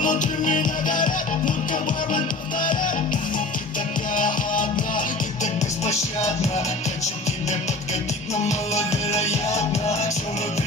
внутри меня горят, будто бармен повторяет. Ты такая одна, ты так беспощадна. Хочу к тебе подкатить, но маловероятно. Все